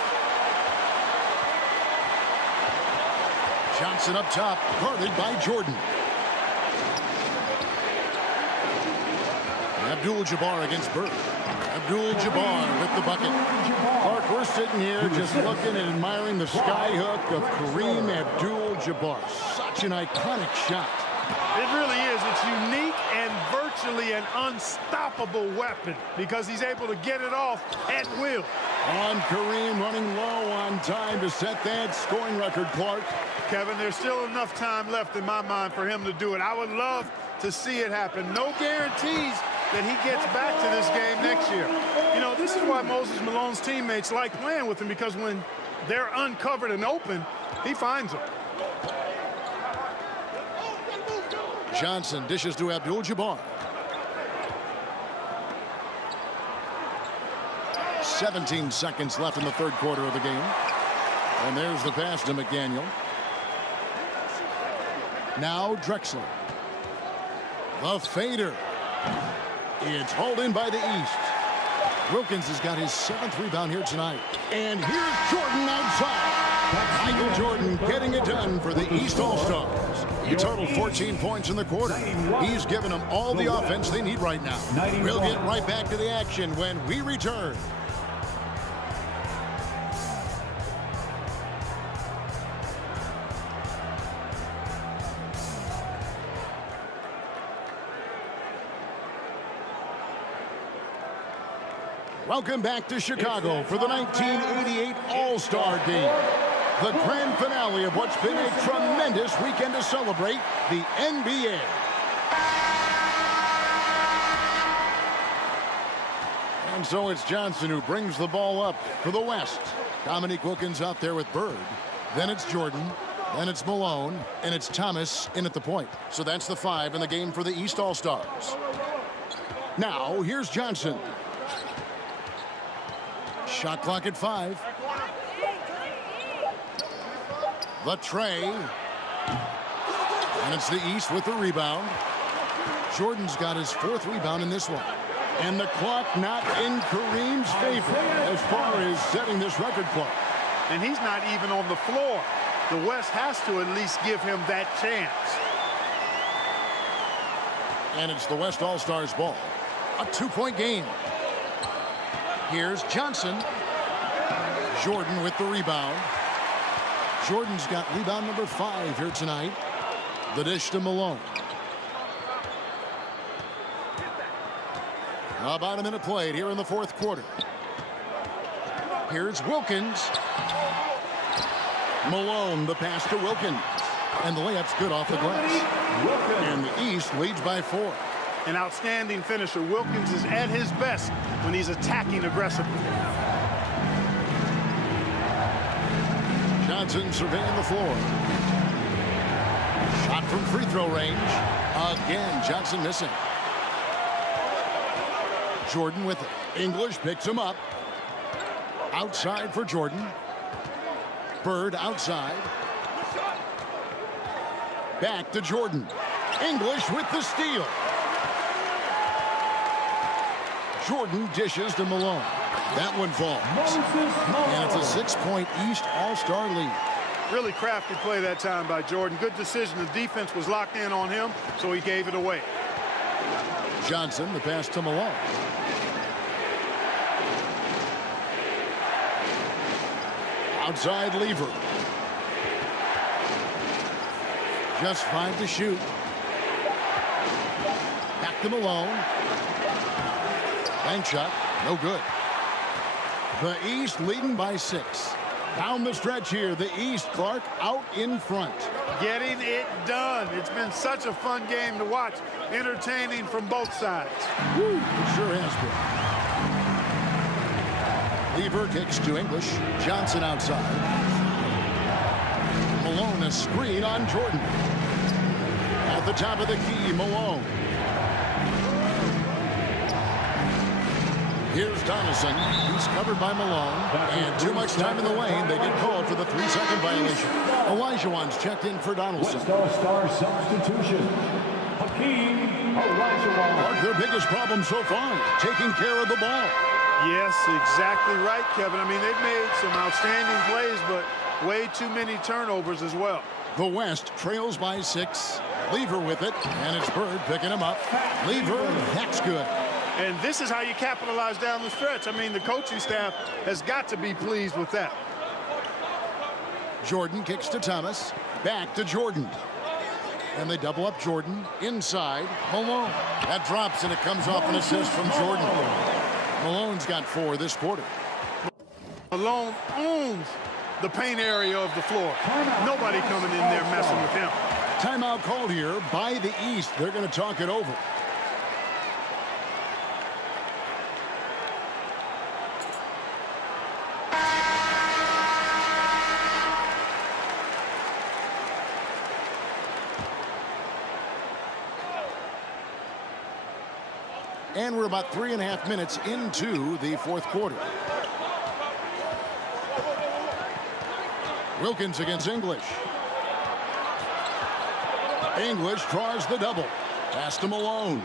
Johnson up top, guarded by Jordan. Abdul-Jabbar against Bird. Abdul-Jabbar with the bucket. Clark, we're sitting here just looking and admiring the sky hook of Kareem Abdul-Jabbar. Such an iconic shot. It really is. It's unique and virtually an unstoppable weapon because he's able to get it off at will. On Kareem running low on time to set that scoring record, Clark. Kevin, there's still enough time left in my mind for him to do it. I would love to see it happen. No guarantees that he gets back to this game next year. You know, this is why Moses Malone's teammates like playing with him, because when they're uncovered and open, he finds them. Johnson dishes to Abdul-Jabbar. 17 seconds left in the third quarter of the game. And there's the pass to McDaniel. Now Drexler. The fader. It's hauled in by the East. Wilkins has got his 7th rebound here tonight. And here's Jordan outside. Michael Jordan getting it done for the East All-Stars. He totaled 14 points in the quarter. He's given them all the offense they need right now. We'll get right back to the action when we return. Welcome back to Chicago for the 1988 All-Star Game. The grand finale of what's been a tremendous weekend to celebrate the NBA. And so it's Johnson who brings the ball up for the West. Dominique Wilkins out there with Bird. Then it's Jordan. Then it's Malone. And it's Thomas in at the point. So that's the 5 in the game for the East All-Stars. Now, here's Johnson. Shot clock at 5. The tray. And it's the East with the rebound. Jordan's got his 4th rebound in this one. And the clock not in Kareem's favor as far as setting this record clock. And he's not even on the floor. The West has to at least give him that chance. And it's the West All-Stars ball. A 2-point game. Here's Johnson. Jordan with the rebound. Jordan's got rebound number 5 here tonight. The dish to Malone. About a minute played here in the 4th quarter. Here's Wilkins. Malone, the pass to Wilkins. And the layup's good off the glass. And the East leads by 4. An outstanding finisher. Wilkins is at his best when he's attacking aggressively. Johnson surveying the floor. Shot from free throw range. Again, Johnson missing. Jordan with it. English picks him up. Outside for Jordan. Bird outside. Back to Jordan. English with the steal. Jordan dishes to Malone. That one falls. And it's a 6-point East All-Star lead. Really crafty play that time by Jordan. Good decision. The defense was locked in on him, so he gave it away. Johnson, the pass to Malone. Outside Lever. Just 5 to shoot. Back to Malone. Bank shot, no good. The East leading by 6. Down the stretch here, the East, Clark, out in front. Getting it done. It's been such a fun game to watch. Entertaining from both sides. Woo, it sure has been. Lever kicks to English. Johnson outside. Malone a screen on Jordan. At the top of the key, Malone. Here's Donaldson. He's covered by Malone. And too much time in the lane. They get called for the 3-second violation. Olajuwon's checked in for Donaldson. All-Star substitution. Hakeem Olajuwon. Their biggest problem so far, taking care of the ball. Yes, exactly right, Kevin. I mean, they've made some outstanding plays, but way too many turnovers as well. The West trails by 6. Lever with it, and it's Bird picking him up. Lever, that's good. And this is how you capitalize down the stretch. I mean, the coaching staff has got to be pleased with that. Jordan kicks to Thomas. Back to Jordan. And they double up Jordan. Inside, Malone. That drops, and it comes off an assist from Jordan. Malone's got 4 this quarter. Malone owns the paint area of the floor. Nobody coming in there messing with him. Timeout called here by the East. They're going to talk it over. And we're about 3.5 minutes into the 4th quarter. Wilkins against English. English draws the double. Pass to Malone.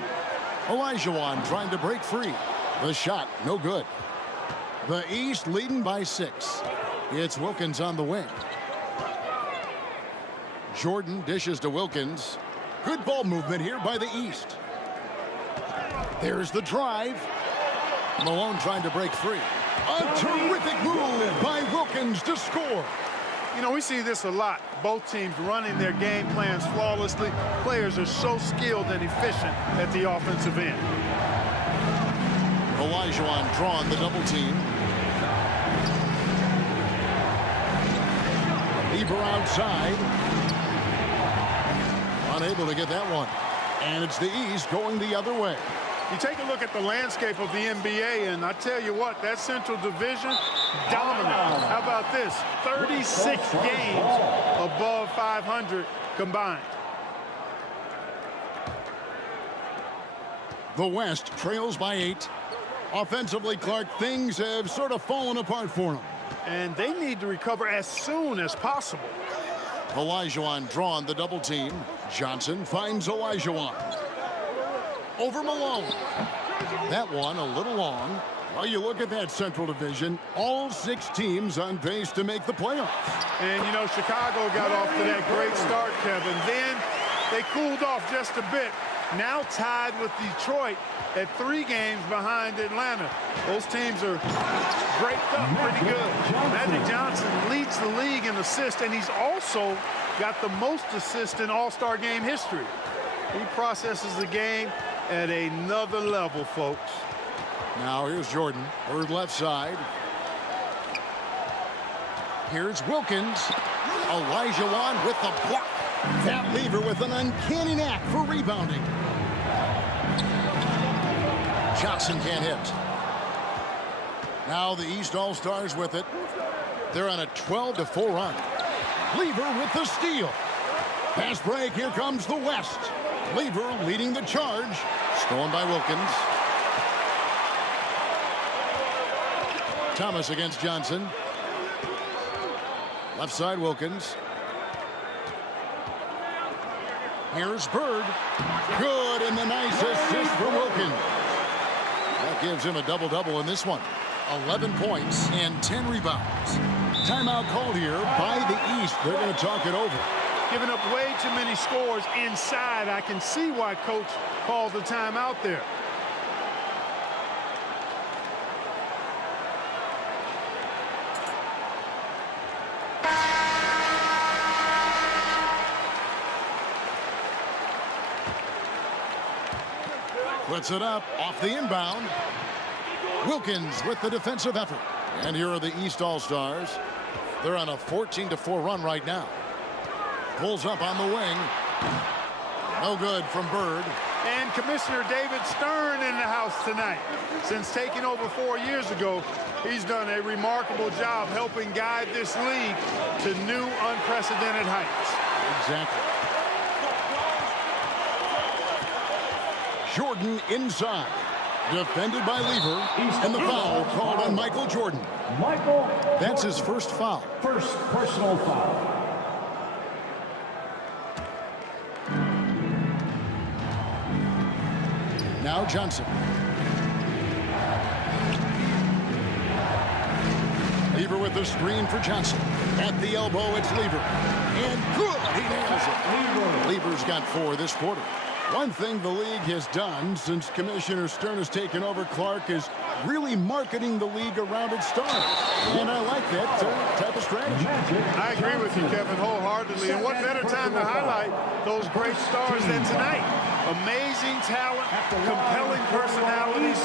Olajuwon trying to break free. The shot, no good. The East leading by 6. It's Wilkins on the wing. Jordan dishes to Wilkins. Good ball movement here by the East. There's the drive. Malone trying to break free. A terrific move by Wilkins to score. You know, we see this a lot. Both teams running their game plans flawlessly. Players are so skilled and efficient at the offensive end. Olajuwon drawn the double team. Lever outside. Unable to get that one. And it's the East going the other way. You take a look at the landscape of the NBA, and I tell you what, that Central Division, dominant. How about this? 36 games above 500 combined. The West trails by 8. Offensively, Clark, things have sort of fallen apart for them. And they need to recover as soon as possible. Olajuwon drawn the double team. Johnson finds Olajuwon. Over Malone. That one a little long. Well, you look at that Central Division, all 6 teams on pace to make the playoffs. And, you know, Chicago got off to that great start, Kevin. Then they cooled off just a bit. Now tied with Detroit at 3 games behind Atlanta. Those teams are breaked up pretty good. Magic Johnson leads the league in assists, and he's also got the most assists in All-Star game history. He processes the game at another level, folks. Now here's Jordan. Bird left side. Here's Wilkins. Olajuwon with the block. That Lever with an uncanny knack for rebounding. Johnson can't hit. Now the East All-Stars with it. They're on a 12-4 run. Lever with the steal. Pass break. Here comes the West. Lever leading the charge. Stolen by Wilkins. Thomas against Johnson. Left side, Wilkins. Here's Bird. Good, and the nice assist from Wilkins. That gives him a double-double in this one. 11 points and 10 rebounds. Timeout called here by the East. They're going to talk it over. Giving up way too many scores inside. I can see why coach called the timeout there. Puts it up off the inbound. Wilkins with the defensive effort. And here are the East All-Stars. They're on a 14-4 run right now. Pulls up on the wing. No good from Bird. And Commissioner David Stern in the house tonight. Since taking over 4 years ago, he's done a remarkable job helping guide this league to new unprecedented heights. Exactly. Jordan inside. Defended by Lever. And the foul called on Michael Jordan. That's his first foul. First personal foul. Now Johnson. Lever with the screen for Johnson. At the elbow, it's Lever. And good! He nails it. Lever's got 4 this quarter. One thing the league has done since Commissioner Stern has taken over, Clark, is really marketing the league around its stars. And I like that type of strategy. I agree with you, Kevin, wholeheartedly. And what better time to highlight those great stars than tonight? Amazing talent, compelling personalities.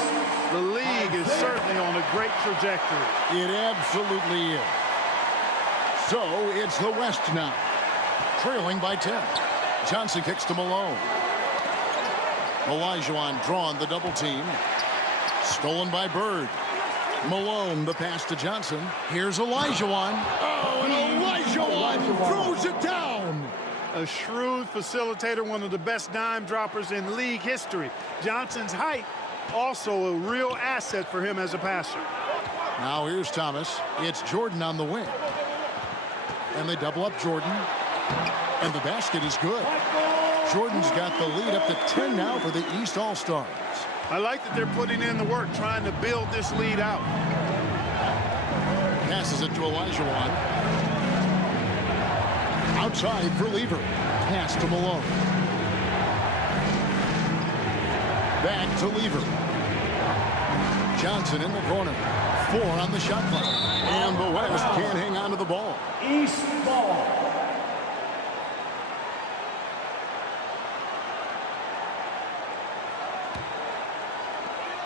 The league is certainly on a great trajectory. It absolutely is. So it's the West now, trailing by 10. Johnson kicks to Malone. Olajuwon drawn the double team. Stolen by Bird. Malone, the pass to Johnson. Here's Olajuwon. Oh, and Olajuwon throws it down. A shrewd facilitator, one of the best dime droppers in league history. Johnson's height, also a real asset for him as a passer. Now here's Thomas. It's Jordan on the wing. And they double up Jordan. And the basket is good. Jordan's got the lead up to 10 now for the East All-Stars. I like that they're putting in the work, trying to build this lead out. Passes it to Olajuwon. Outside for Lever. Pass to Malone. Back to Lever. Johnson in the corner. 4 on the shot clock. And the West can't hang on to the ball. East ball.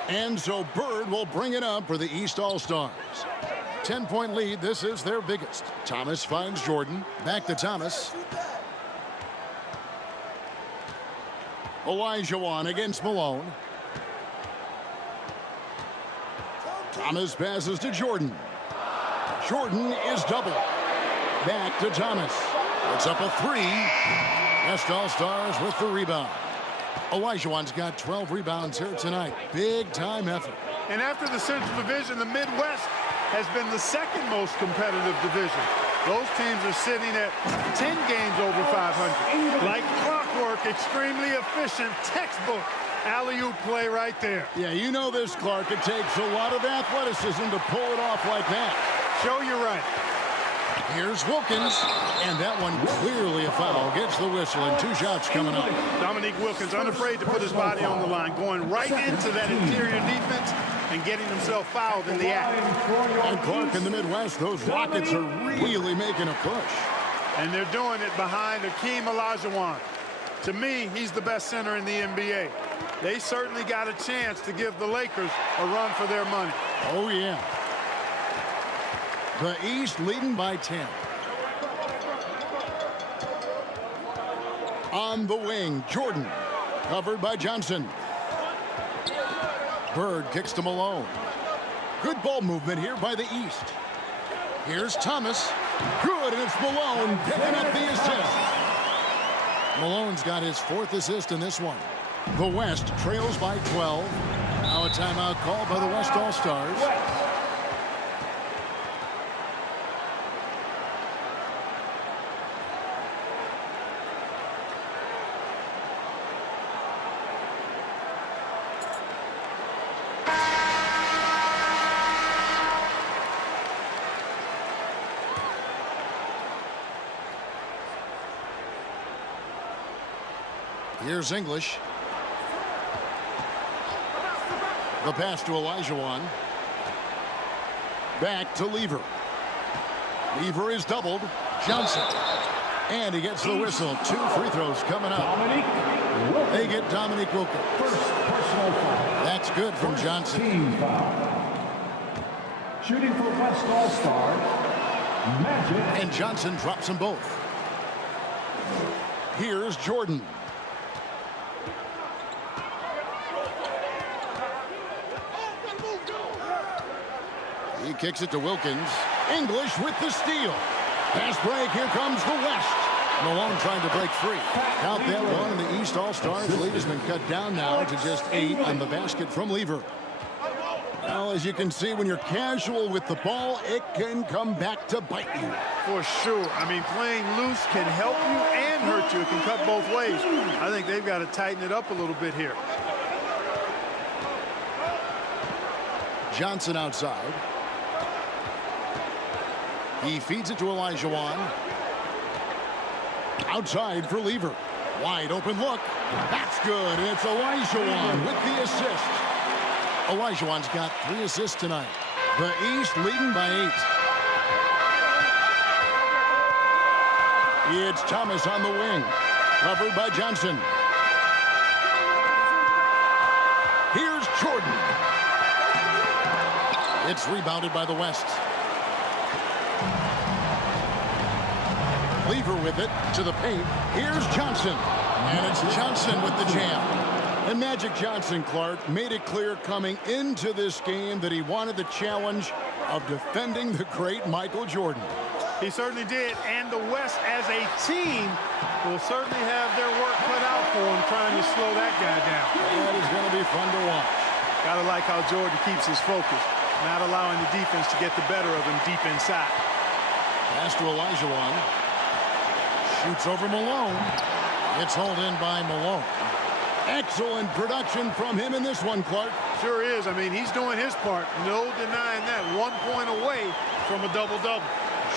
And so Bird will bring it up for the East All-Stars. 10-point lead. This is their biggest. Thomas finds Jordan. Back to Thomas. Olajuwon against Malone. Thomas passes to Jordan. Jordan is double. Back to Thomas. It's up a 3. West All-Stars with the rebound. Olajuwon's got 12 rebounds here tonight. Big-time effort. And after the Central Division, the Midwest has been the second most competitive division. Those teams are sitting at 10 games over 500. Like clockwork, extremely efficient, textbook alley-oop play right there. Yeah, you know this, Clark. It takes a lot of athleticism to pull it off like that. Show you right. Here's Wilkins, and that one clearly a foul. Gets the whistle, and 2 shots coming up. Dominique Wilkins, unafraid to put his body on the line, going right into that interior defense and getting himself fouled in the act. And Clark in the Midwest, those Rockets are really making a push. And they're doing it behind Hakeem Olajuwon. To me, he's the best center in the NBA. They certainly got a chance to give the Lakers a run for their money. Oh, yeah. The East leading by 10. On the wing, Jordan. Covered by Johnson. Bird kicks to Malone. Good ball movement here by the East. Here's Thomas. Good, and it's Malone picking up the assist. Malone's got his 4th assist in this one. The West trails by 12. Now a timeout called by the West All-Stars. Here's English. The pass to Olajuwon. Back to Lever. Lever is doubled. Johnson. And he gets the whistle. 2 free throws coming up. They get Dominique Wilkins. First personal foul. That's good from Johnson. Team foul. Shooting for West All-Star, Magic. And Johnson drops them both. Here's Jordan. He kicks it to Wilkins. English with the steal. Pass break. Here comes the West. Malone trying to break free. Count that one. The East All-Stars lead has been cut down now to just 8 on the basket from Lever. Well, as you can see, when you're casual with the ball, it can come back to bite you. For sure. I mean, playing loose can help you and hurt you. It can cut both ways. I think they've got to tighten it up a little bit here. Johnson outside. He feeds it to Olajuwon. Outside for Lever. Wide open look. That's good. It's Olajuwon with the assist. Olajuwon's got 3 assists tonight. The East leading by 8. It's Thomas on the wing. Covered by Johnson. Here's Jordan. It's rebounded by the West. Lever with it to the paint. Here's Johnson. And it's Johnson with the jam. And Magic Johnson, Clark, made it clear coming into this game that he wanted the challenge of defending the great Michael Jordan. He certainly did. And the West as a team will certainly have their work cut out for him trying to slow that guy down. That is going to be fun to watch. Gotta like how Jordan keeps his focus, not allowing the defense to get the better of him deep inside. Pass to Olajuwon. Shoots over Malone. It's hauled in by Malone. Excellent production from him in this one, Clark. Sure is. I mean, he's doing his part. No denying that. 1 point away from a double-double.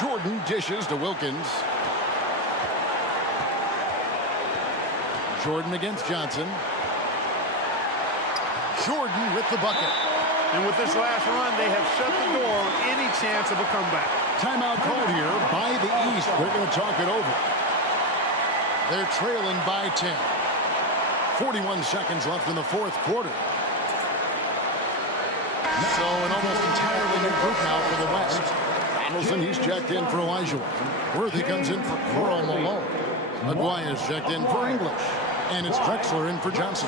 Jordan dishes to Wilkins. Jordan against Johnson. Jordan with the bucket. And with this last run, they have shut the door on any chance of a comeback. Timeout called here by the East. They're going to talk it over. They're trailing by 10. 41 seconds left in the 4th quarter. So an almost entirely new group now for the West. Donaldson, he's checked in for Olajuwon. Worthy comes in for Karl Malone. Maguire's checked in for English. And it's Drexler in for Johnson.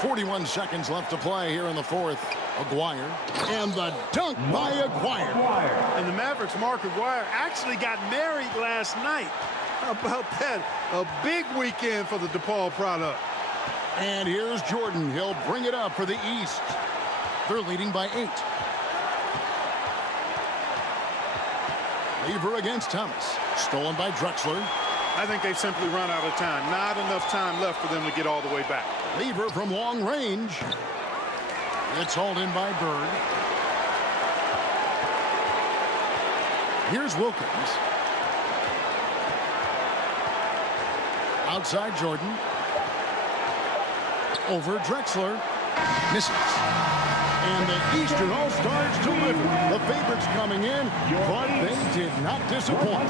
41 seconds left to play here in the 4th. Aguirre. And the dunk by Aguirre. And the Mavericks' Mark Aguirre actually got married last night. How about that? A big weekend for the DePaul product. And here's Jordan. He'll bring it up for the East. They're leading by 8. Lever against Thomas. Stolen by Drexler. I think they've simply run out of time. Not enough time left for them to get all the way back. Lever from long range. It's hauled in by Bird. Here's Wilkins. Outside Jordan. Over Drexler. Misses. And the Eastern All-Stars deliver. The favorites coming in, but they did not disappoint.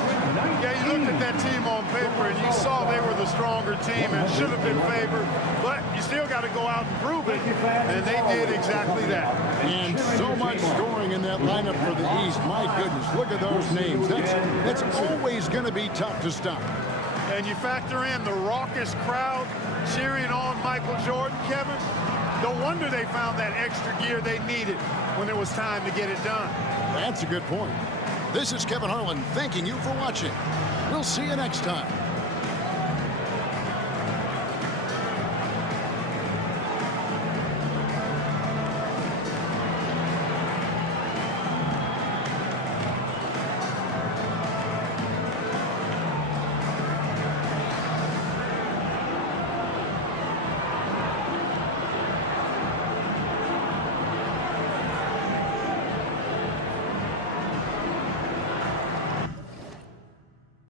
Yeah, you looked at that team on paper and you saw they were the stronger team and should have been favored, but you still got to go out and prove it, and they did exactly that. And so much scoring in that lineup for the East. My goodness, look at those names. That's always going to be tough to stop. And you factor in the raucous crowd cheering on Michael Jordan, Kevin. No wonder they found that extra gear they needed when it was time to get it done. That's a good point. This is Kevin Harlan thanking you for watching. We'll see you next time.